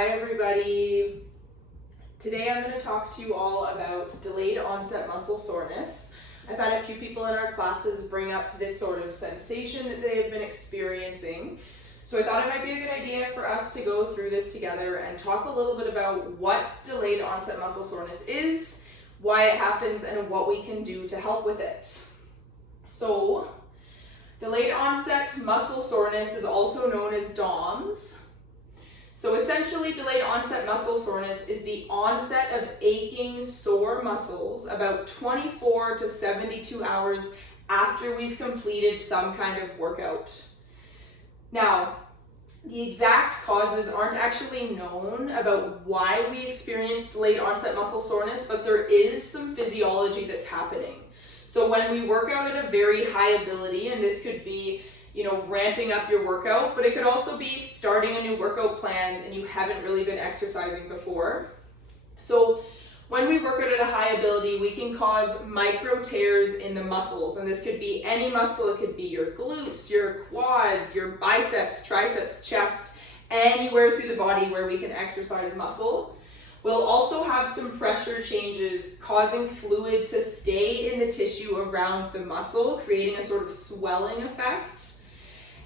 Hi everybody. Today I'm going to talk to you all about delayed onset muscle soreness. I've had a few people in our classes bring up this sort of sensation that they have been experiencing. So I thought it might be a good idea for us to go through this together and talk a little bit about what delayed onset muscle soreness is, why it happens, and what we can do to help with it. So, delayed onset muscle soreness is also known as DOMS. So essentially, delayed onset muscle soreness is the onset of aching, sore muscles about 24 to 72 hours after we've completed some kind of workout. Now, the exact causes aren't actually known about why we experience delayed onset muscle soreness, but there is some physiology that's happening. So when we work out at a very high ability, and this could be ramping up your workout, but it could also be starting a new workout plan and you haven't really been exercising before. So when we work out at a high ability, we can cause micro tears in the muscles, and this could be any muscle. It could be your glutes, your quads, your biceps, triceps, chest, anywhere through the body where we can exercise muscle. We'll also have some pressure changes causing fluid to stay in the tissue around the muscle, creating a sort of swelling effect.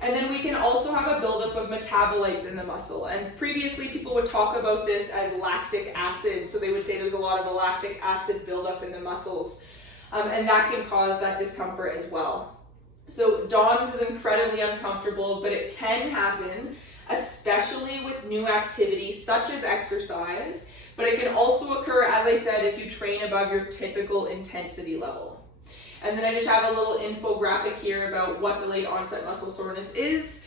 And then we can also have a buildup of metabolites in the muscle. And previously people would talk about this as lactic acid. So they would say there's a lot of lactic acid buildup in the muscles. And that can cause that discomfort as well. So DOMS is incredibly uncomfortable, but it can happen, especially with new activities such as exercise. But it can also occur, as I said, if you train above your typical intensity level. And then I just have a little infographic here about what delayed onset muscle soreness is.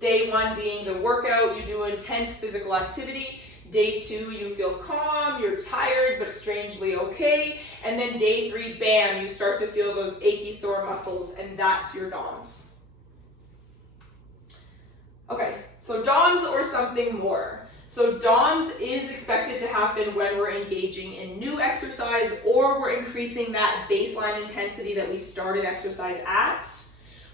Day 1 being the workout, you do intense physical activity. Day 2, you feel calm, you're tired, but strangely okay. And then day 3, bam, you start to feel those achy, sore muscles, and that's your DOMS. Okay, so DOMS or something more. So DOMS is expected to happen when we're engaging in new exercise or we're increasing that baseline intensity that we started exercise at.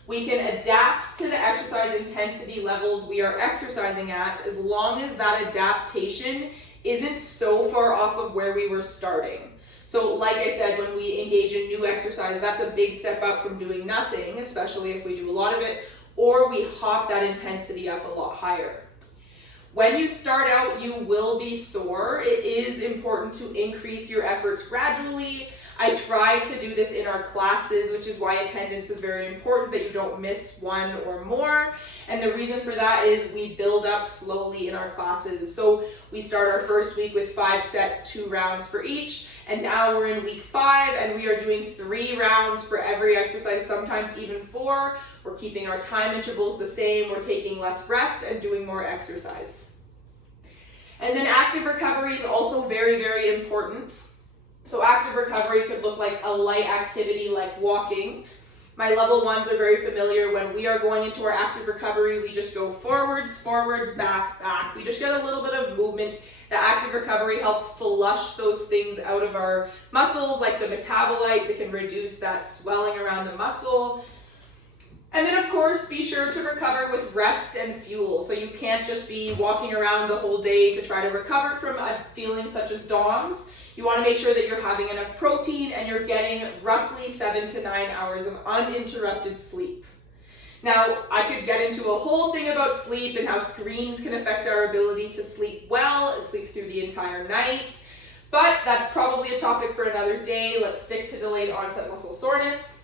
We can adapt to the exercise intensity levels we are exercising at as long as that adaptation isn't so far off of where we were starting. So like I said, when we engage in new exercise, that's a big step up from doing nothing, especially if we do a lot of it, or we hop that intensity up a lot higher. When you start out, you will be sore. It is important to increase your efforts gradually. I try to do this in our classes, which is why attendance is very important, that you don't miss one or more. And the reason for that is we build up slowly in our classes. So we start our first week with 5 sets, 2 rounds for each. And now we're in week 5 and we are doing 3 rounds for every exercise, sometimes even 4. We're keeping our time intervals the same. We're taking less rest and doing more exercise. And then active recovery is also very, very important. So active recovery could look like a light activity like walking. My level 1s are very familiar. When we are going into our active recovery, we just go forwards, forwards, back, back. We just get a little bit of movement. The active recovery helps flush those things out of our muscles, like the metabolites. It can reduce that swelling around the muscle. And then of course, be sure to recover with rest and fuel. So you can't just be walking around the whole day to try to recover from a feeling such as DOMS. You want to make sure that you're having enough protein and you're getting roughly 7 to 9 hours of uninterrupted sleep. Now, I could get into a whole thing about sleep and how screens can affect our ability to sleep well, sleep through the entire night, but that's probably a topic for another day. Let's stick to delayed onset muscle soreness.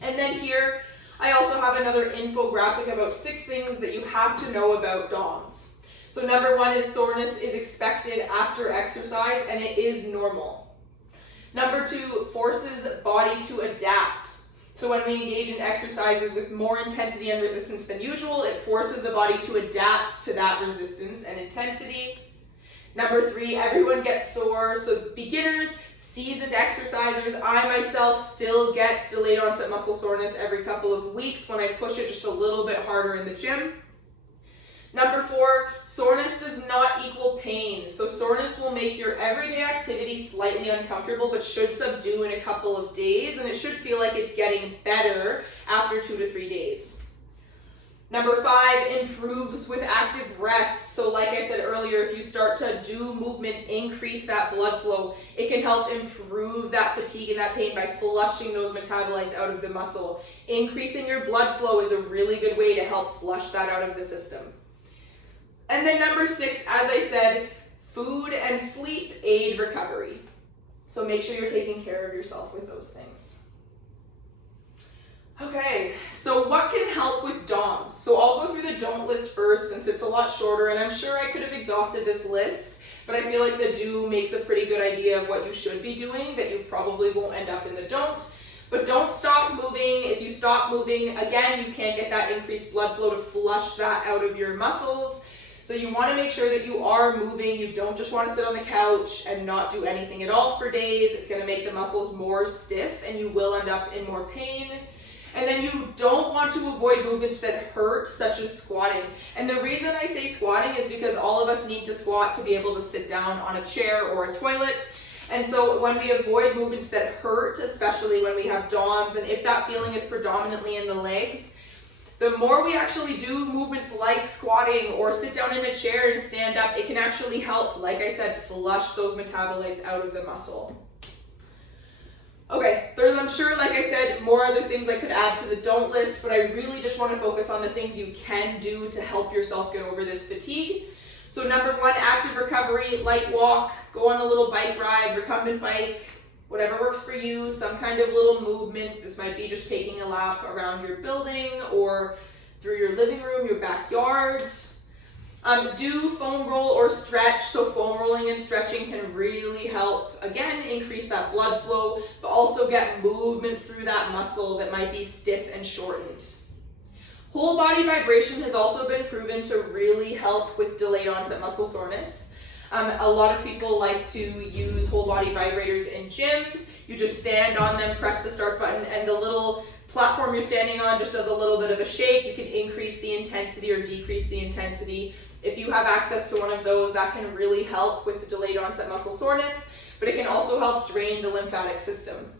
And then here, I also have another infographic about 6 things that you have to know about DOMS. So number 1 is soreness is expected after exercise and it is normal. Number 2, forces body to adapt. So when we engage in exercises with more intensity and resistance than usual, it forces the body to adapt to that resistance and intensity. Number 3, everyone gets sore. So beginners, seasoned exercisers, I myself still get delayed onset muscle soreness every couple of weeks when I push it just a little bit harder in the gym. Number 4, soreness does not equal pain. So soreness will make your everyday activity slightly uncomfortable, but should subdue in a couple of days, and it should feel like it's getting better after 2 to 3 days. Number 5, improves with active rest. So like I said earlier, earlier, if you start to do movement, increase that blood flow, it can help improve that fatigue and that pain by flushing those metabolites out of the muscle. Increasing your blood flow is a really good way to help flush that out of the system. And then number 6, as I said, food and sleep aid recovery. So make sure you're taking care of yourself with those things. Okay, so what can help with DOMS? So I'll go through the don't list first since it's a lot shorter, and I'm sure I could have exhausted this list, but I feel like the do makes a pretty good idea of what you should be doing that you probably won't end up in the don't. But don't stop moving. If you stop moving, again, you can't get that increased blood flow to flush that out of your muscles. So you want to make sure that you are moving. You don't just want to sit on the couch and not do anything at all for days. It's going to make the muscles more stiff and you will end up in more pain. And then you don't want to avoid movements that hurt, such as squatting. And the reason I say squatting is because all of us need to squat to be able to sit down on a chair or a toilet. And so when we avoid movements that hurt, especially when we have DOMS, and if that feeling is predominantly in the legs, the more we actually do movements like squatting or sit down in a chair and stand up, it can actually help, like I said, flush those metabolites out of the muscle. Okay, there's, I'm sure, like I said, more other things I could add to the don't list, but I really just want to focus on the things you can do to help yourself get over this fatigue. So number 1, active recovery, light walk, go on a little bike ride, recumbent bike, whatever works for you, some kind of little movement. This might be just taking a lap around your building or through your living room, your backyard. Do foam roll or stretch. So foam rolling and stretching can really help, again, increase that blood flow, but also get movement through that muscle that might be stiff and shortened. Whole body vibration has also been proven to really help with delayed onset muscle soreness. A lot of people like to use whole body vibrators in gyms. You just stand on them, press the start button, and the little platform you're standing on just does a little bit of a shake. You can increase the intensity or decrease the intensity. If you have access to one of those, that can really help with the delayed onset muscle soreness, but it can also help drain the lymphatic system.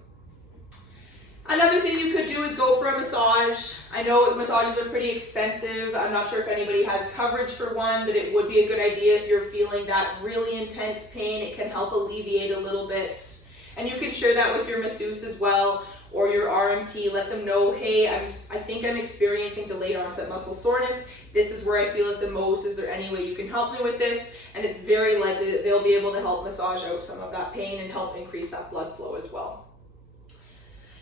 Another thing you could do is go for a massage. I know massages are pretty expensive. I'm not sure if anybody has coverage for one, but it would be a good idea if you're feeling that really intense pain. It can help alleviate a little bit. And you can share that with your masseuse as well, or your RMT. Let them know, hey, I think I'm experiencing delayed onset muscle soreness. This is where I feel it the most. Is there any way you can help me with this? And it's very likely that they'll be able to help massage out some of that pain and help increase that blood flow as well.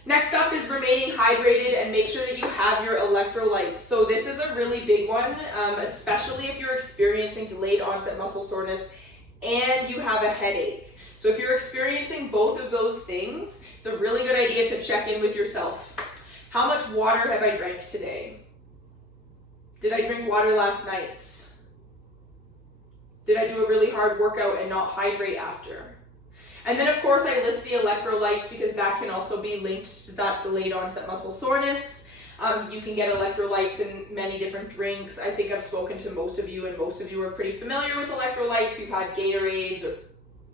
Next up is remaining hydrated and make sure that you have your electrolytes. So this is a really big one, especially if you're experiencing delayed onset muscle soreness and you have a headache. So if you're experiencing both of those things, it's a really good idea to check in with yourself. How much water have I drank today? Did I drink water last night? Did I do a really hard workout and not hydrate after? And then of course I list the electrolytes because that can also be linked to that delayed onset muscle soreness. You can get electrolytes in many different drinks. I think I've spoken to most of you and most of you are pretty familiar with electrolytes. You've had Gatorades or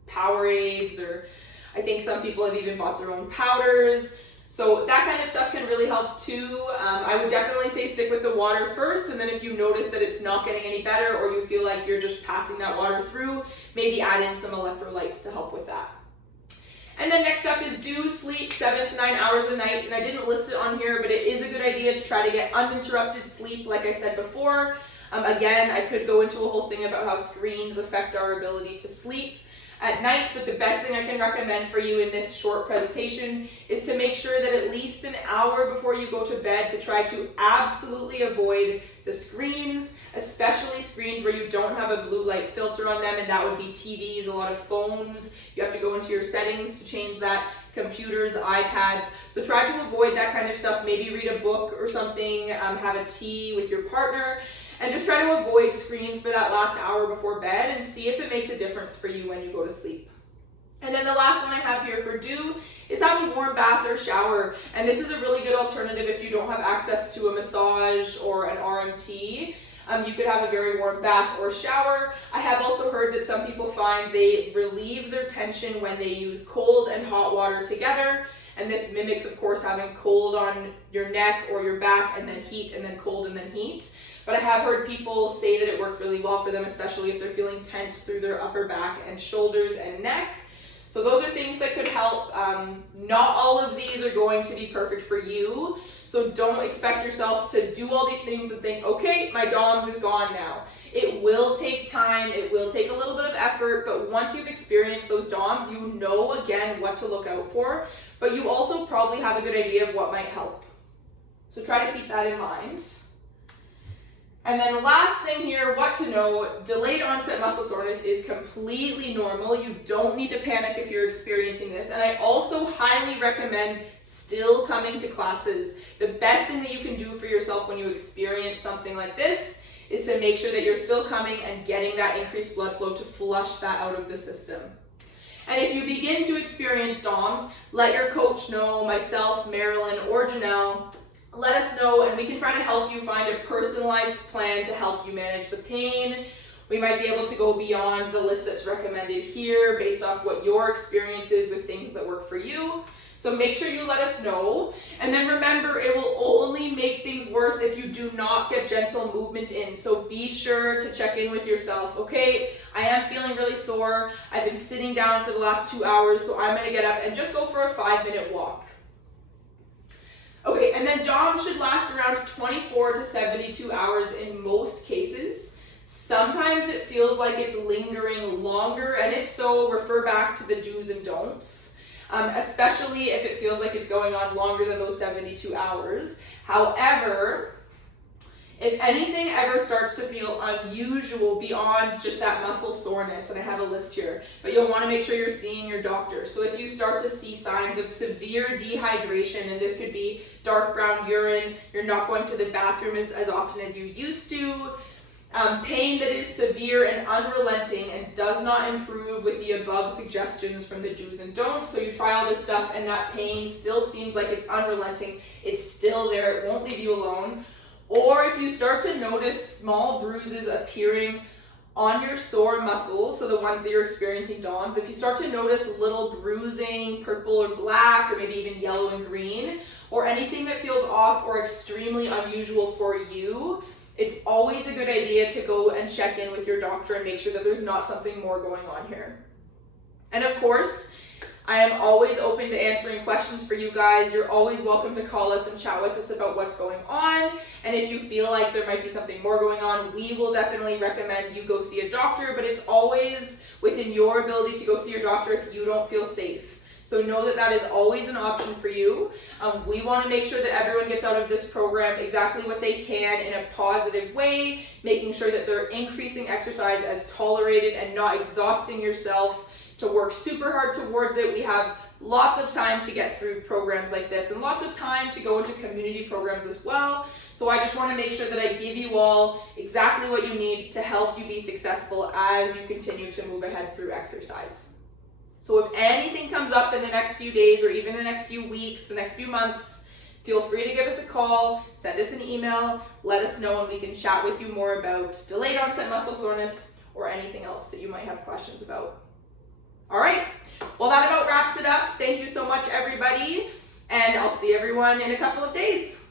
Powerades, or I think some people have even bought their own powders. So that kind of stuff can really help too. I would definitely say stick with the water first, and then if you notice that it's not getting any better or you feel like you're just passing that water through, maybe add in some electrolytes to help with that. And then next up is do sleep 7 to 9 hours a night. And I didn't list it on here, but it is a good idea to try to get uninterrupted sleep, like I said before. Again, I could go into a whole thing about how screens affect our ability to sleep at night, but the best thing I can recommend for you in this short presentation is to make sure that at least an hour before you go to bed to try to absolutely avoid the screens, especially screens where you don't have a blue light filter on them, and that would be TVs, a lot of phones. You have to go into your settings to change that, computers, iPads. So try to avoid that kind of stuff. Maybe read a book or something, have a tea with your partner, and just try to avoid screens for that last hour before bed and see if it makes a difference for you when you go to sleep. And then the last one I have here for do is have a warm bath or shower. And this is a really good alternative if you don't have access to a massage or an RMT. You could have a very warm bath or shower. I have also heard that some people find they relieve their tension when they use cold and hot water together. And this mimics, of course, having cold on your neck or your back and then heat and then cold and then heat. But I have heard people say that it works really well for them, especially if they're feeling tense through their upper back and shoulders and neck. So those are things that could help. Not all of these are going to be perfect for you. So don't expect yourself to do all these things and think, okay, my DOMS is gone now. It will take time, it will take a little bit of effort, but once you've experienced those DOMS, you know again what to look out for, but you also probably have a good idea of what might help. So try to keep that in mind. And then the last thing here, what to know, delayed onset muscle soreness is completely normal. You don't need to panic if you're experiencing this. And I also highly recommend still coming to classes. The best thing that you can do for yourself when you experience something like this is to make sure that you're still coming and getting that increased blood flow to flush that out of the system. And if you begin to experience DOMS, let your coach know, myself, Marilyn, or Janelle. Let us know and we can try to help you find a personalized plan to help you manage the pain. We might be able to go beyond the list that's recommended here based off what your experience is with things that work for you. So make sure you let us know. And then remember, it will only make things worse if you do not get gentle movement in. So be sure to check in with yourself. Okay, I am feeling really sore. I've been sitting down for the last 2 hours, so I'm gonna get up and just go for a 5-minute walk. Okay, and then DOMS should last around 24 to 72 hours in most cases. Sometimes it feels like it's lingering longer, and if so, refer back to the do's and don'ts, especially if it feels like it's going on longer than those 72 hours. However, if anything ever starts to feel unusual beyond just that muscle soreness, and I have a list here, but you'll want to make sure you're seeing your doctor. So if you start to see signs of severe dehydration, and this could be dark brown urine, you're not going to the bathroom as often as you used to, pain that is severe and unrelenting and does not improve with the above suggestions from the do's and don'ts. So you try all this stuff and that pain still seems like it's unrelenting, it's still there, it won't leave you alone. Or if you start to notice small bruises appearing on your sore muscles, so the ones that you're experiencing DOMS, if you start to notice little bruising, purple or black, or maybe even yellow and green, or anything that feels off or extremely unusual for you, it's always a good idea to go and check in with your doctor and make sure that there's not something more going on here. And of course, I am always open to answering questions for you guys. You're always welcome to call us and chat with us about what's going on. And if you feel like there might be something more going on, we will definitely recommend you go see a doctor, but it's always within your ability to go see your doctor if you don't feel safe. So know that that is always an option for you. We want to make sure that everyone gets out of this program exactly what they can in a positive way, making sure that they're increasing exercise as tolerated and not exhausting yourself to work super hard towards it. We have lots of time to get through programs like this and lots of time to go into community programs as well. So I just want to make sure that I give you all exactly what you need to help you be successful as you continue to move ahead through exercise. So if anything comes up in the next few days or even the next few weeks, the next few months, feel free to give us a call, send us an email, let us know, and we can chat with you more about delayed onset muscle soreness or anything else that you might have questions about. All right, well, that about wraps it up. Thank you so much, everybody, and I'll see everyone in a couple of days.